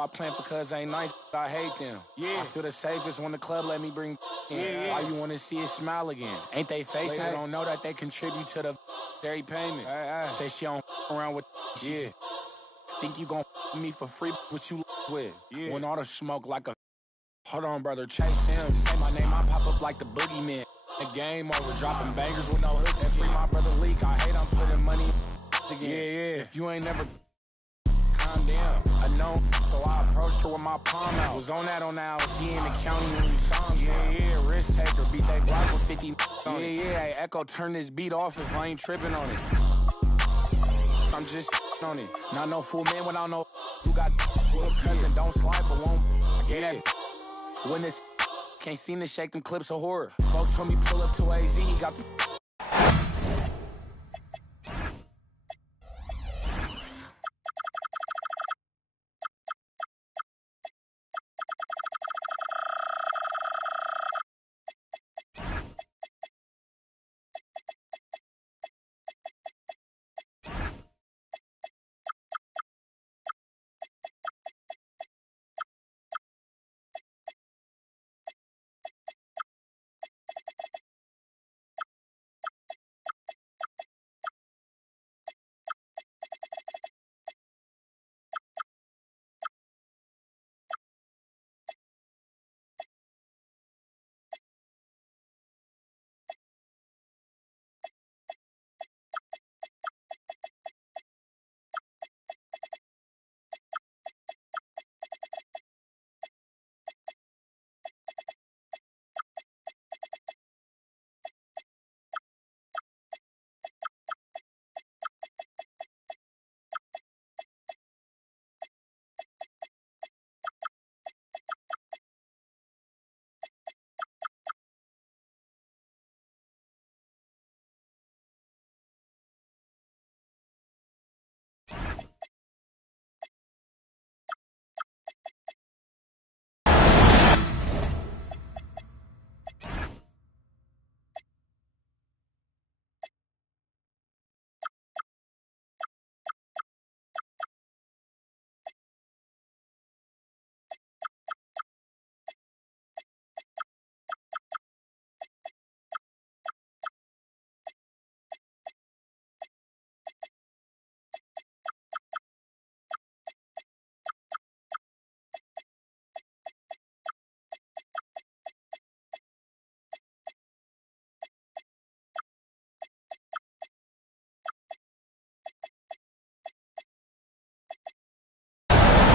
I plan for cuz ain't nice, but I hate them. I feel the safest when the club let me bring in. Why you wanna see it smile again? Ain't they facing? They don't know that they contribute to the dairy payment. Say she don't around with shit. Think you gon' me for free, what you with? When all the smoke like a. Hold on, brother, chase him. Say my name, I pop up like the boogeyman. The game over, dropping bangers with no hooks. And free my brother Leak. I hate I'm putting money again. If you ain't never calm down, I know. So I approached her with my palm out. Was on that she in the county when we saw risk taker, beat that block with 50 on it. Hey, Echo, turn this beat off if I ain't tripping on it. I'm just on it. Not no fool man without no. You got little cousin, don't slide, but won't. I get that. When this can't seem to shake them clips of horror. Folks told me pull up to AZ, he got the.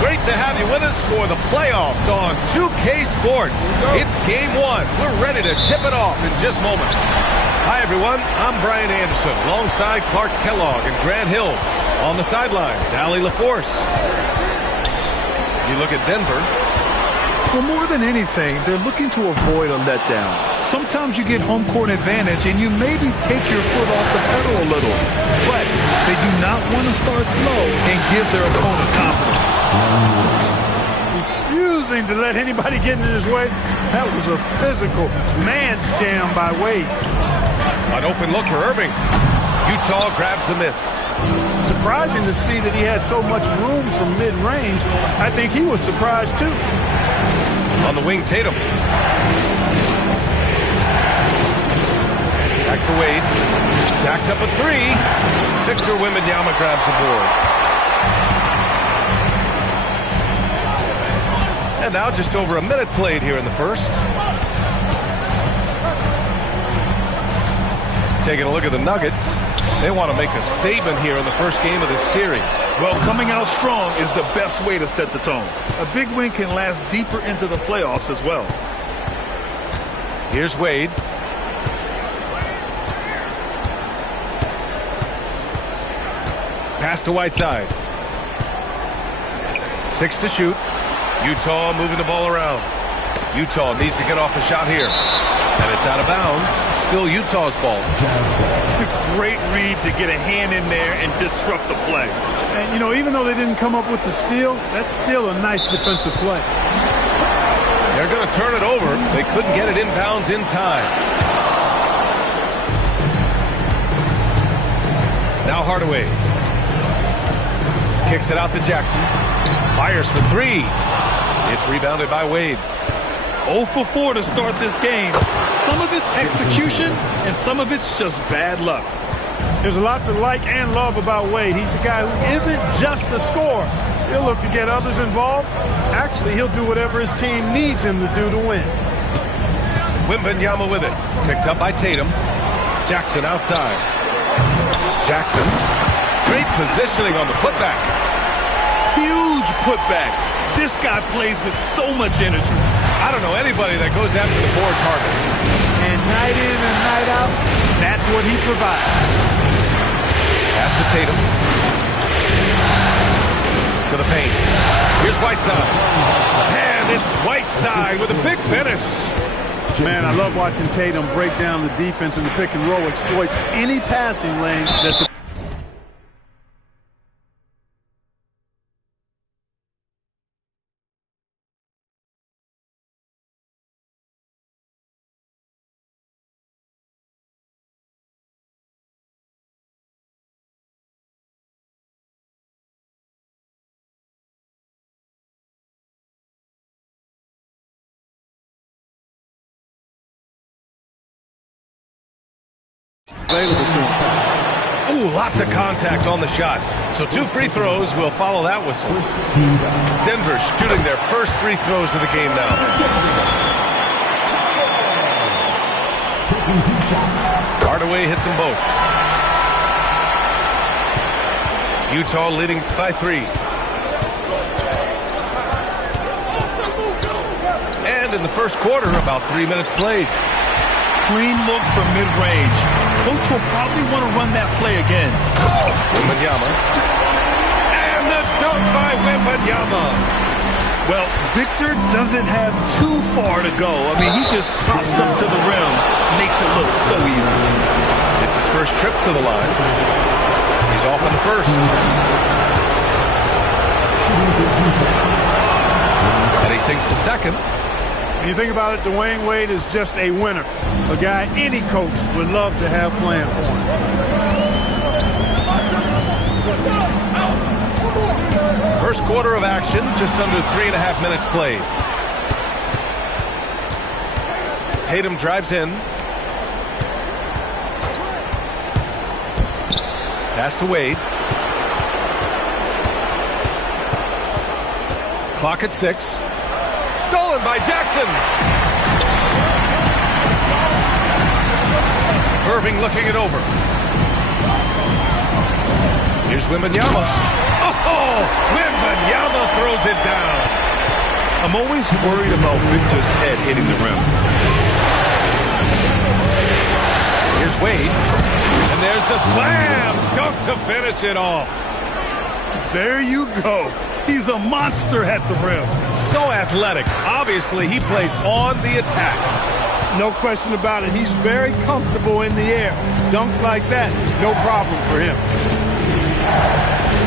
Great to have you with us for the playoffs on 2K Sports. It's game one. We're ready to tip it off in just moments. Hi, everyone. I'm Brian Anderson alongside Clark Kellogg and Grant Hill. On the sidelines, Allie LaForce. You look at Denver. Well, more than anything, they're looking to avoid a letdown. Sometimes you get home court advantage and you maybe take your foot off the pedal a little. But they do not want to start slow and give their opponent confidence. Refusing to let anybody get in his way. That was a physical man's jam by Wade. An open look for Irving. Utah grabs the miss. Surprising to see that he had so much room from mid-range. I think he was surprised too. On the wing, Tatum. Back to Wade. Jacks up a three. Victor Wembanyama grabs the board. And now just over a minute played here in the first. Taking a look at the Nuggets. They want to make a statement here in the first game of this series. Well, coming out strong is the best way to set the tone. A big win can last deeper into the playoffs as well. Here's Wade. Pass to Whiteside. 6 to shoot. Utah moving the ball around. Utah needs to get off a shot here. And it's out of bounds. Still Utah's ball. Great read to get a hand in there and disrupt the play. And, you know, even though they didn't come up with the steal, that's still a nice defensive play. They're going to turn it over. They couldn't get it inbounds in time. Now Hardaway. Kicks it out to Jackson. Fires for three. It's rebounded by Wade. 0 for 4 to start this game. Some of it's execution, and some of it's just bad luck. There's a lot to like and love about Wade. He's a guy who isn't just a scorer. He'll look to get others involved. Actually, he'll do whatever his team needs him to do to win. Wembanyama with it. Picked up by Tatum. Jackson outside. Jackson. Great positioning on the putback. Huge putback. This guy plays with so much energy. I don't know anybody that goes after the boards harder. And night in and night out, that's what he provides. Pass to Tatum. To the paint. Here's Whiteside. And it's Whiteside with a big finish. Man, I love watching Tatum break down the defense in the pick and roll, exploits any passing lane that's a available to him. Ooh, lots of contact on the shot. So 2 free throws will follow that whistle. Denver shooting their first free throws of the game now. Hardaway hits them both. Utah leading by 3. And in the first quarter, about 3 minutes played. Clean look from mid-range. Coach will probably want to run that play again. Wembanyama. And the dunk by Wembanyama. Well, Victor doesn't have too far to go. I mean, he just pops up to the rim. Makes it look so easy. It's his first trip to the line. He's off in the first. And he sinks the second. When you think about it, Dwayne Wade is just a winner. A guy any coach would love to have playing for him. First quarter of action, just under 3.5 minutes played. Tatum drives in. Pass to Wade. Clock at 6. Stolen by Jackson. Irving looking it over. Here's Wembanyama. Oh, Wembanyama throws it down. I'm always worried about Victor's head hitting the rim. Here's Wade. And there's the slam dunk to finish it off. There you go. He's a monster at the rim. So athletic. Obviously, he plays on the attack. No question about it. He's very comfortable in the air. Dunks like that, no problem for him.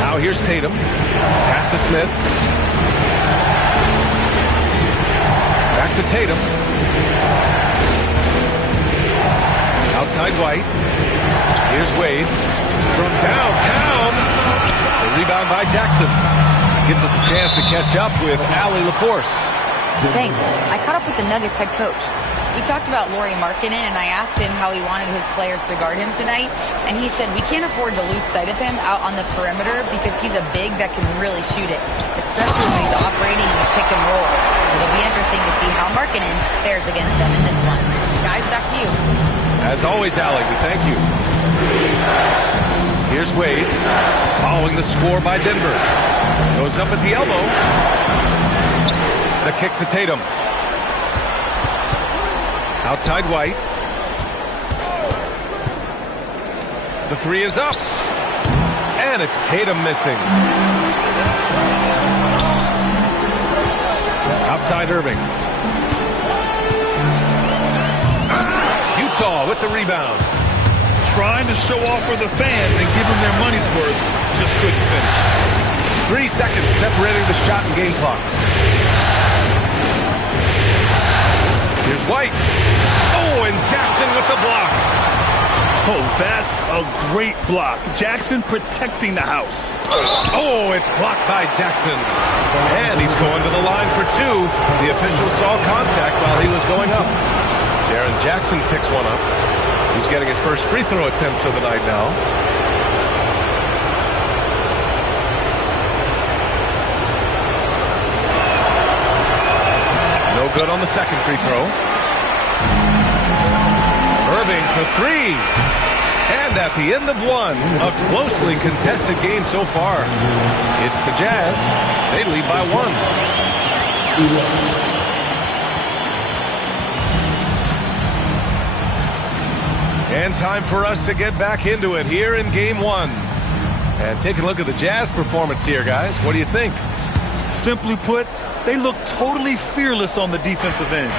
Now here's Tatum. Pass to Smith. Back to Tatum. Outside White. Here's Wade. From downtown. The rebound by Jackson. Gives us a chance to catch up with Allie LaForce. Thanks. I caught up with the Nuggets head coach. We talked about Lauri Markkanen, and I asked him how he wanted his players to guard him tonight, and he said we can't afford to lose sight of him out on the perimeter because he's a big that can really shoot it, especially when he's operating in the pick and roll. It'll be interesting to see how Markkanen fares against them in this one. Guys, back to you. As always, Allie, we thank you. Here's Wade, following the score by Denver. Goes up at the elbow. The kick to Tatum. Outside White. The three is up. And it's Tatum missing. Outside Irving. Utah with the rebound. Trying to show off for the fans and give them their money's worth. Just couldn't finish. 3 seconds separating the shot and game clock. Here's White. Oh, and Jackson with the block. Oh, that's a great block. Jackson protecting the house. Oh, it's blocked by Jackson. And he's going to the line for two. The official saw contact while he was going up. Jaren Jackson picks one up. He's getting his first free throw attempt of the night now. No good on the second free throw. Irving for three. And at the end of one, a closely contested game so far. It's the Jazz. They lead by one. And time for us to get back into it here in game one. And take a look at the Jazz performance here, guys. What do you think? Simply put, they look totally fearless on the defensive end.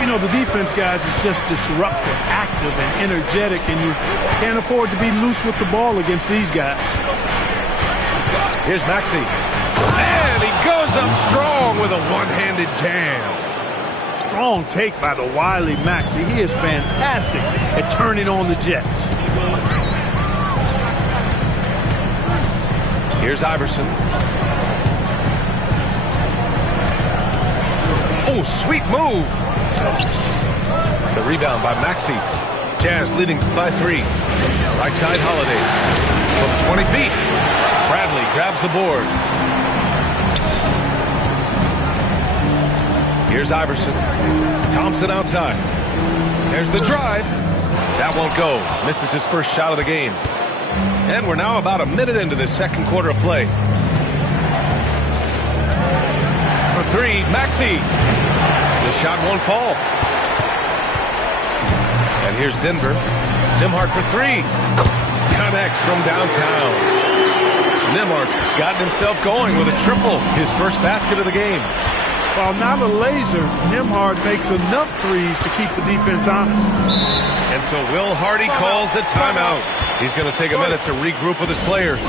You know, the defense, guys, is just disruptive, active, and energetic, and you can't afford to be loose with the ball against these guys. Here's Maxey. And he goes up strong with a one-handed jam. Strong take by the wily Maxey. He is fantastic at turning on the Jets. Here's Iverson. Oh, sweet move. The rebound by Maxey. Jazz leading by three. Right side Holiday. From 20 feet. Bradley grabs the board. Here's Iverson. Thompson outside. There's the drive. That won't go. Misses his first shot of the game. And we're now about a minute into this second quarter of play. For three, Maxey. The shot won't fall. And here's Denver. Nembhard for three. Connects from downtown. Nembhard's gotten himself going with a triple. His first basket of the game. While not a laser, Nembhard makes enough threes to keep the defense honest. And so Will Hardy calls the timeout. He's going to take a minute to regroup with his players.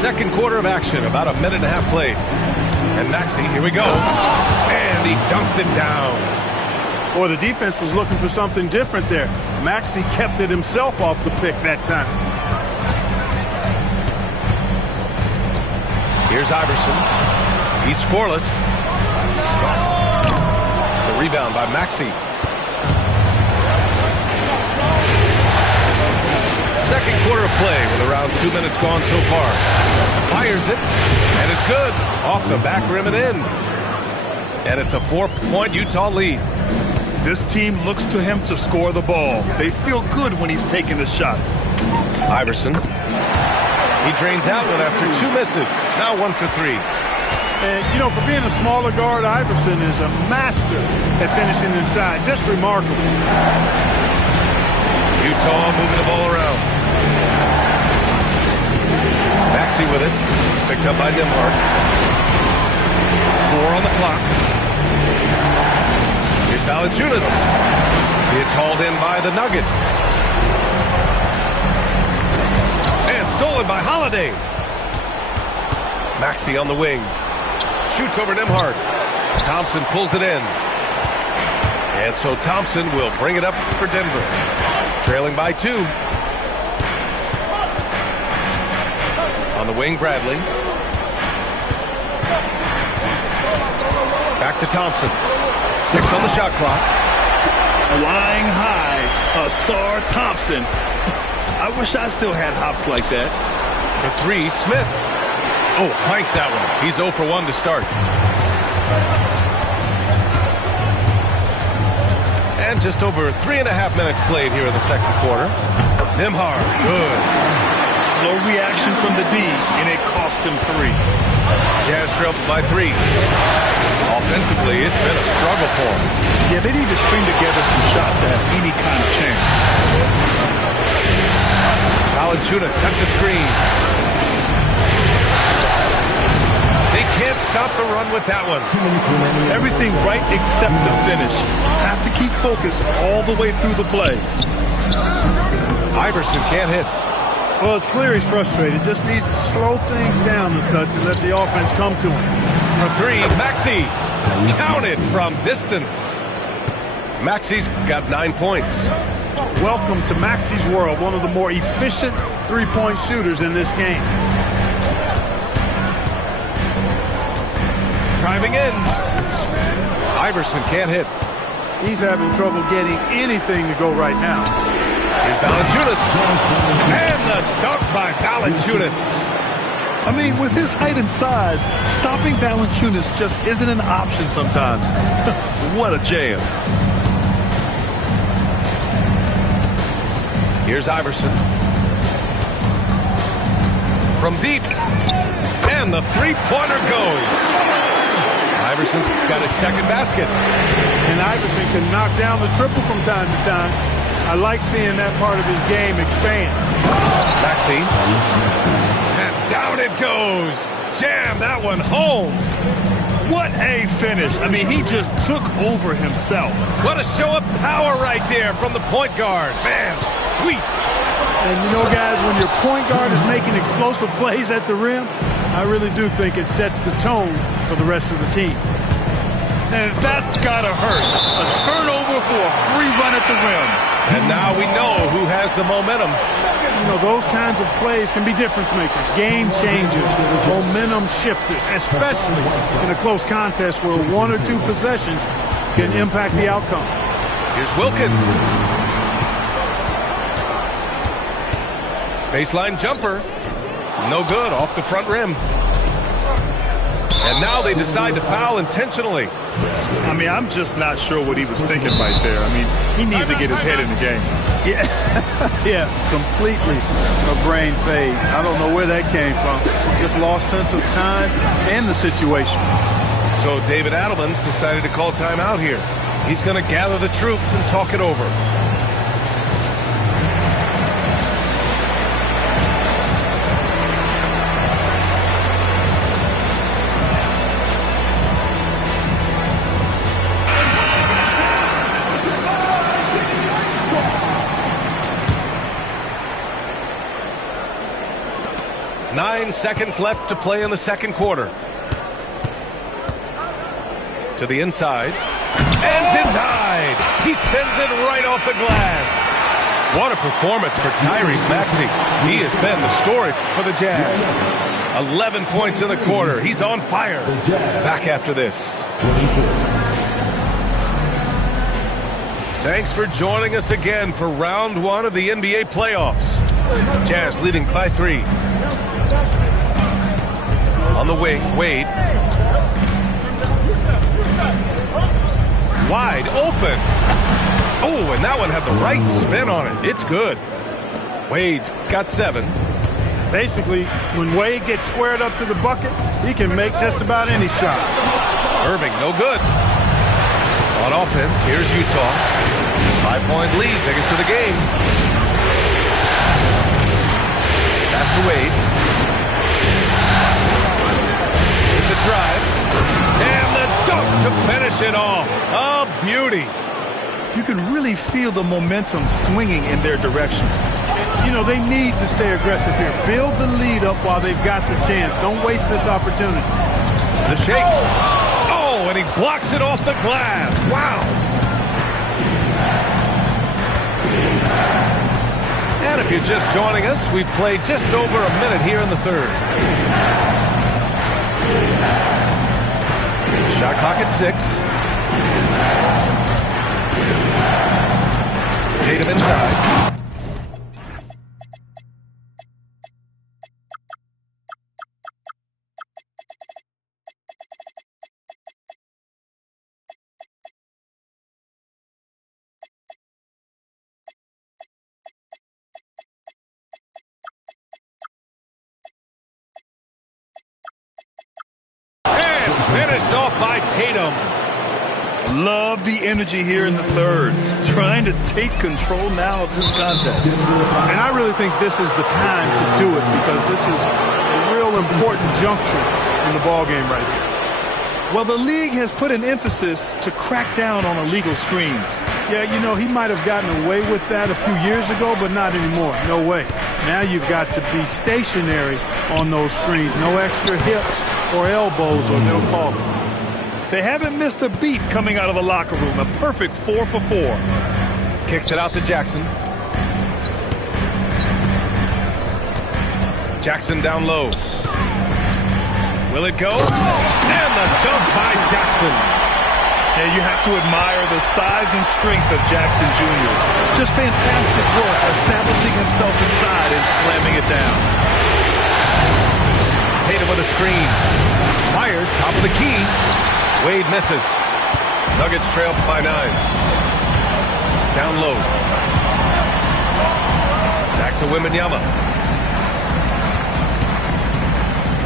Second quarter of action, about a minute and a half played. And Maxey, here we go. And he dunks it down. Boy, the defense was looking for something different there. Maxey kept it himself off the pick that time. Here's Iverson. He's scoreless. The rebound by Maxey. Second quarter of play with around 2 minutes gone so far. Fires it, and it's good. Off the back rim and in. And it's a 4-point Utah lead. This team looks to him to score the ball. They feel good when he's taking the shots. Iverson. He drains out one after 2 misses. Now 1 for 3. And, you know, for being a smaller guard, Iverson is a master at finishing inside. Just remarkable. Utah moving the ball around. Maxey with it. It's picked up by Nembhard. 4 on the clock. Here's Valanciunas. It's hauled in by the Nuggets. And stolen by Holiday. Maxey on the wing. Shoots over Nembhard. Thompson pulls it in. And so Thompson will bring it up for Denver. Trailing by 2. On the wing, Bradley. Back to Thompson. 6 on the shot clock. Flying high, Ausar Thompson. I wish I still had hops like that. For 3, Smith. Oh, clanks that one. He's 0 for 1 to start. And just over 3.5 minutes played here in the second quarter. Nembhard, good. Slow reaction from the D, and it cost him 3. Jazz trailed by 3. Offensively, it's been a struggle for them. Yeah, they need to string together some shots to have any kind of chance. Valanciunas sets a screen. They can't stop the run with that one. Everything right except the finish. Have to keep focused all the way through the play. Iverson can't hit. Well, it's clear he's frustrated. Just needs to slow things down a touch and let the offense come to him. For 3, Maxey. Counted from distance. Maxey's got 9 points. Welcome to Maxey's world, one of the more efficient three-point shooters in this game. Driving in. Iverson can't hit. He's having trouble getting anything to go right now. Here's Valanciunas. And the dunk by Valanciunas. I mean, with his height and size, stopping Valanciunas just isn't an option sometimes. What a jam. Here's Iverson. From deep. And the three-pointer goes. Iverson's got his second basket. And Iverson can knock down the triple from time to time. I like seeing that part of his game expand. Maxey. And down it goes. Jam that one home. What a finish. I mean, he just took over himself. What a show of power right there from the point guard. Man, sweet. And you know, guys, when your point guard is making explosive plays at the rim, I really do think it sets the tone for the rest of the team. And that's got to hurt. A turnover for a free run at the rim. And now we know who has the momentum. You know, those kinds of plays can be difference makers, game changers, momentum shifters, especially in a close contest where 1 or 2 possessions can impact the outcome. Here's Wilkins. Baseline jumper. No good, off the front rim. And now they decide to foul intentionally. I mean, I'm just not sure what he was thinking right there. I mean, he needs to get his head in the game. Yeah, yeah, completely a brain fade. I don't know where that came from. Just lost sense of time and the situation. So David Adelman's decided to call timeout here. He's going to gather the troops and talk it over. Nine seconds left to play in the second quarter. To the inside. And denied. He sends it right off the glass. What a performance for Tyrese Maxey. He has been the story for the Jazz. 11 points in the quarter. He's on fire. Back after this. Thanks for joining us again for round 1 of the NBA playoffs. Jazz leading by 3. On the wing, Wade. Wide open. Oh, and that one had the right spin on it. It's good. Wade's got 7. Basically, when Wade gets squared up to the bucket, he can make just about any shot. Irving, no good. On offense, here's Utah. 5-point lead, biggest of the game. Pass to Wade. It's a drive. And the dunk to finish finish it off. A beauty. You can really feel the momentum swinging in their direction. You know, they need to stay aggressive here. Build the lead up while they've got the chance. Don't waste this opportunity. The shake. Oh, and he blocks it off the glass. Wow. And if you're just joining us, we've played just over a minute here in the third. Shot clock at 6. Tatum inside. Finished off by Tatum. Love the energy here in the third. Trying to take control now of this contest. And I really think this is the time to do it because this is a real important juncture in the ballgame right here. Well, the league has put an emphasis to crack down on illegal screens. Yeah, you know, he might have gotten away with that a few years ago, but not anymore. No way. Now you've got to be stationary on those screens. No extra hips or elbows or they'll call it. They haven't missed a beat coming out of the locker room. A perfect 4 for 4. Kicks it out to Jackson. Jackson down low. Will it go? And the dunk by Jackson. Yeah, you have to admire the size and strength of Jackson Jr. Just fantastic work establishing himself inside and slamming it down. Tatum with a screen. Fires, top of the key. Wade misses. Nuggets trail by 9. Down low. Back to Wembanyama.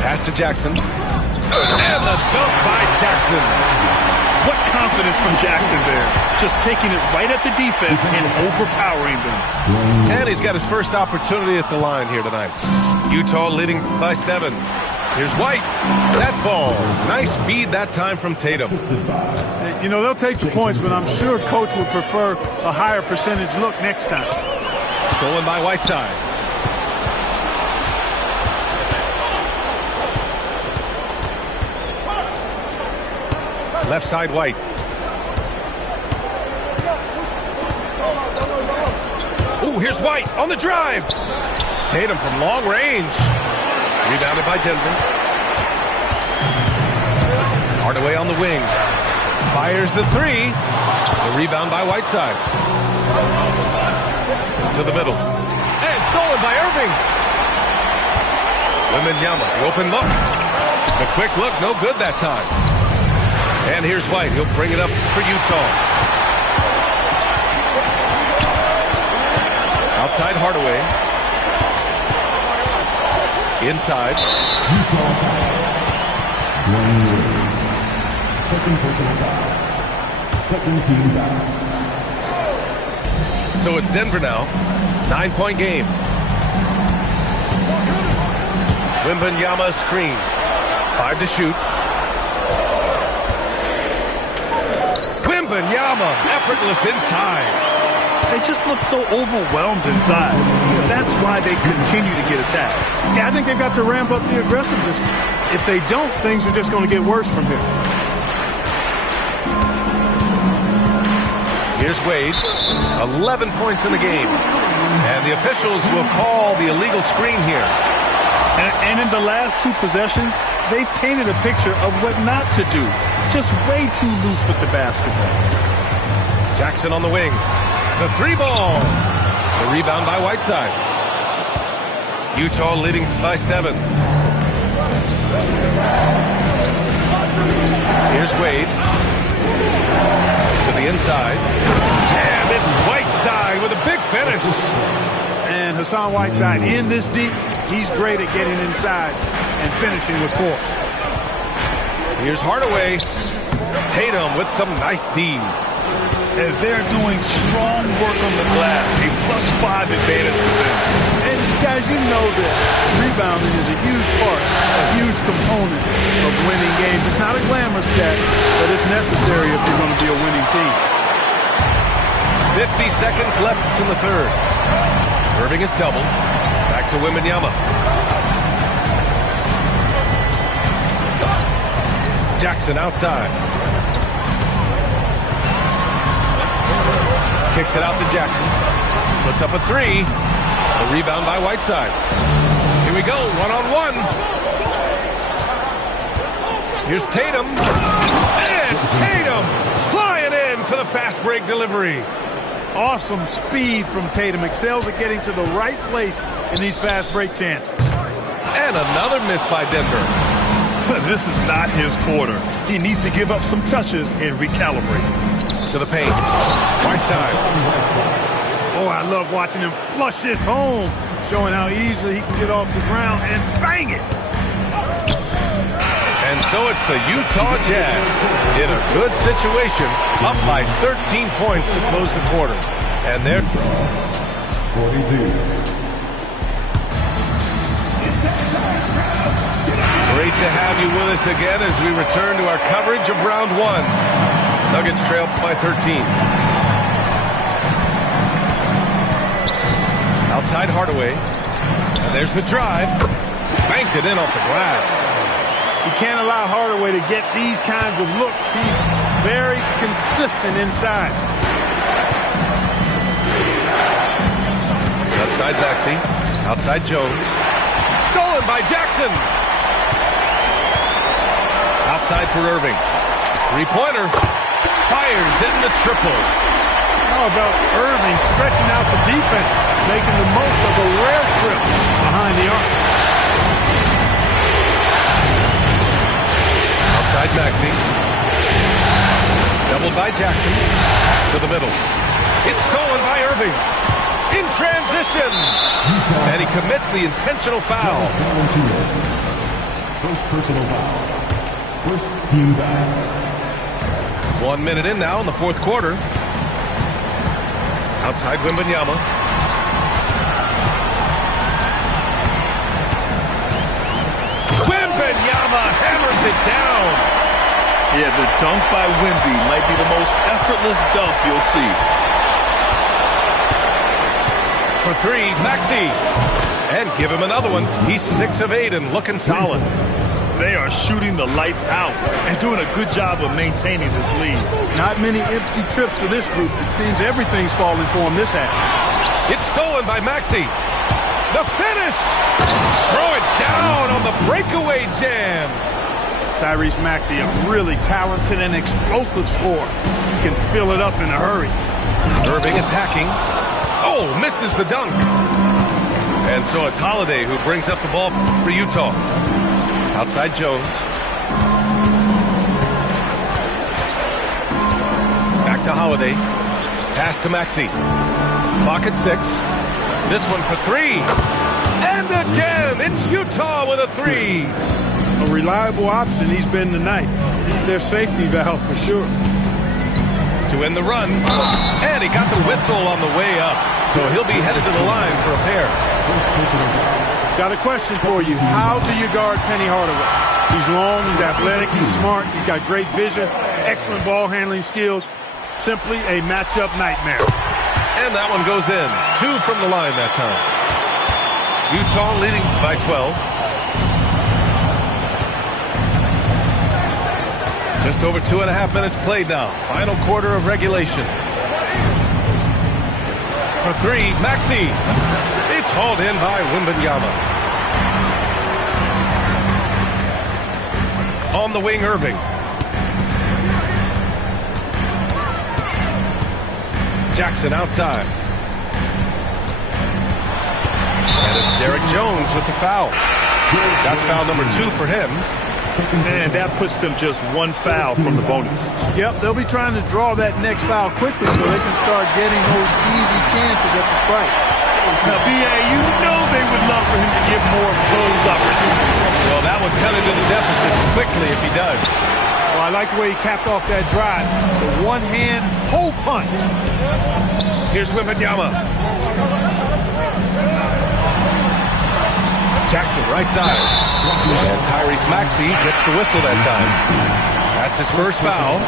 Pass to Jackson. And the dunk by Jackson. What confidence from Jackson there. Just taking it right at the defense and overpowering them. And he's got his first opportunity at the line here tonight. Utah leading by 7. Here's White. That falls. Nice feed that time from Tatum. You know, they'll take the points, but I'm sure Coach would prefer a higher percentage look next time. Stolen by Whiteside. Left side White. Ooh, here's White on the drive. Tatum from long range. Rebounded by Denver. Hardaway on the wing. Fires the 3. The rebound by Whiteside. To the middle. And stolen by Irving. Wembanyama, the open look. The quick look, no good that time. And here's White. He'll bring it up for Utah. Outside Hardaway. Inside. Utah. Second personal foul. Second team foul. So it's Denver now. 9-point game. Wembanyama screen. 5 to shoot. Wembanyama, effortless inside. They just look so overwhelmed inside. That's why they continue to get attacked. Yeah, I think they've got to ramp up the aggressiveness. If they don't, things are just going to get worse from here. Here's Wade. 11 points in the game. And the officials will call the illegal screen here. And in the last 2 possessions, they've painted a picture of what not to do. Just way too loose with the basketball. Jackson on the wing. The 3-ball. The rebound by Whiteside. Utah leading by 7. Here's Wade. To the inside. And it's Whiteside with a big finish. And Hassan Whiteside in this deep, he's great at getting inside and finishing with force. Here's Hardaway. Tatum with some nice D. And they're doing strong work on the glass. A +5 advantage for them. And guys, you know that rebounding is a huge part, a huge component of winning games. It's not a glamour stat, but it's necessary if you're going to be a winning team. 50 seconds left in the third. Irving is doubled. Back to Wembanyama. Jackson outside. Kicks it out to Jackson. Puts up a three. A rebound by Whiteside. Here we go, one-on-one. Here's Tatum. And Tatum flying in for the fast break delivery. Awesome speed from Tatum. Excels at getting to the right place in these fast break chances. And another miss by Denver. This is not his quarter. He needs to give up some touches and recalibrate. To the paint. Whiteside. Oh, I love watching him flush it home, showing how easily he can get off the ground and bang it. And so it's the Utah Jazz in a good situation, up by 13 points to close the quarter. And they're 42. great to have you with us again as we return to our coverage of round one. Nuggets trail by 13. Outside Hardaway. And there's the drive. Banked it in off the glass. You can't allow Hardaway to get these kinds of looks. He's very consistent inside. Outside Maxey. Outside Jones. Stolen by Jackson. Outside for Irving. Three-pointer. Fires in the triple. How about Irving stretching out the defense, making the most of a rare trip behind the arc. Outside Maxey. Doubled by Jackson. To the middle. It's stolen by Irving. In transition. And he commits the intentional foul. First personal foul. First team foul. 1 minute in now in the fourth quarter. Outside Wembanyama. Wembanyama hammers it down. Yeah, the dunk by Wemby might be the most effortless dunk you'll see. For three, Maxey. And give him another one. He's 6 of 8 and looking solid. They are shooting the lights out and doing a good job of maintaining this lead. Not many empty trips for this group. It seems everything's falling for them this half. It's stolen by Maxey. The finish. Throw it down on the breakaway jam. Tyrese Maxey, a really talented and explosive scorer. He can fill it up in a hurry. Irving attacking. Oh, misses the dunk. And so it's Holiday who brings up the ball for Utah. Outside Jones. Back to Holiday. Pass to Maxey. Clock at 6. This one for three. And again, it's Utah with a three. A reliable option he's been tonight. He's their safety valve for sure. To end the run. And he got the whistle on the way up. So he'll be headed to the line for a pair. Got a question for you. How do you guard Penny Hardaway? He's long, he's athletic, he's smart, he's got great vision, excellent ball handling skills. Simply a matchup nightmare. And that one goes in. 2 from the line that time. Utah leading by 12. Just over 2.5 minutes played now. Final quarter of regulation. For three, Maxey. It's hauled in by Wembanyama. On the wing, Irving. Jackson outside. And it's Derek Jones with the foul. That's foul number 2 for him. And that puts them just 1 foul from the bonus. Yep, they'll be trying to draw that next foul quickly so they can start getting those easy chances at the strike. Now, B.A., you know they would love for him to get more of those opportunities. Well, that would cut into the deficit quickly if he does. Well, I like the way he capped off that drive. The one-hand hole punch. Here's Wembanyama. Jackson, right side. And Tyrese Maxey gets the whistle that time. That's his first foul.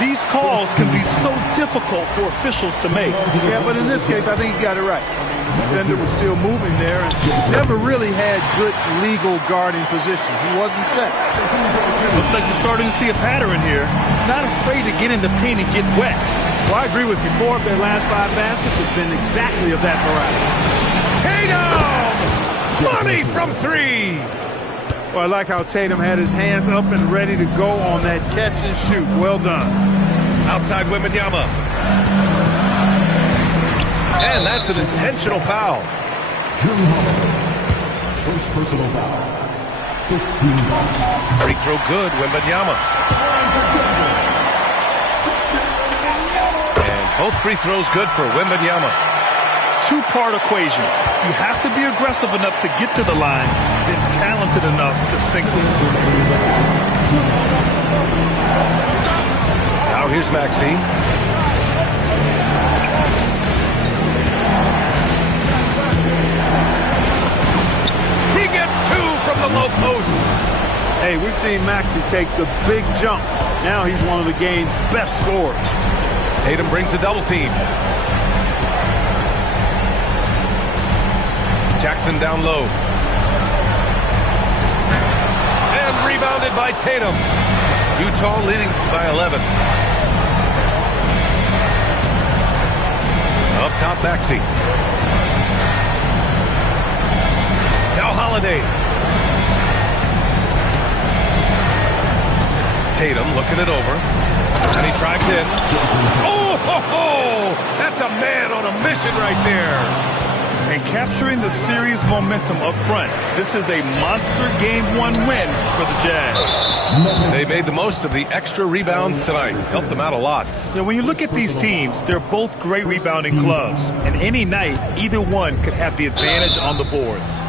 These calls can be so difficult for officials to make. Yeah, but in this case, I think he got it right. The defender was still moving there and never really had good legal guarding position. He wasn't set. Looks like we're starting to see a pattern here. Not afraid to get in the paint and get wet. Well, I agree with you. 4 of their last 5 baskets have been exactly of that variety. Tatum! Money from 3! Well, I like how Tatum had his hands up and ready to go on that catch and shoot. Well done. Outside Wembanyama. And that's an intentional foul. First personal foul. 15. Free throw good, Wembanyama. And both free throws good for Wembanyama. Two-part equation. You have to be aggressive enough to get to the line, then talented enough to sink it. Now here's Maxey. He gets 2 from the low post. Hey, we've seen Maxey take the big jump. Now he's one of the game's best scorers. Tatum brings a double team. Jackson down low. And rebounded by Tatum. Utah leading by 11. Up top, Maxey. Now Holiday. Tatum looking it over. And he drives in. Oh, ho, ho! That's a man on a mission right there. And capturing the series momentum up front. This is a monster Game 1 win for the Jazz. They made the most of the extra rebounds tonight. Helped them out a lot. Now, when you look at these teams, they're both great rebounding clubs. And any night, either one could have the advantage on the boards.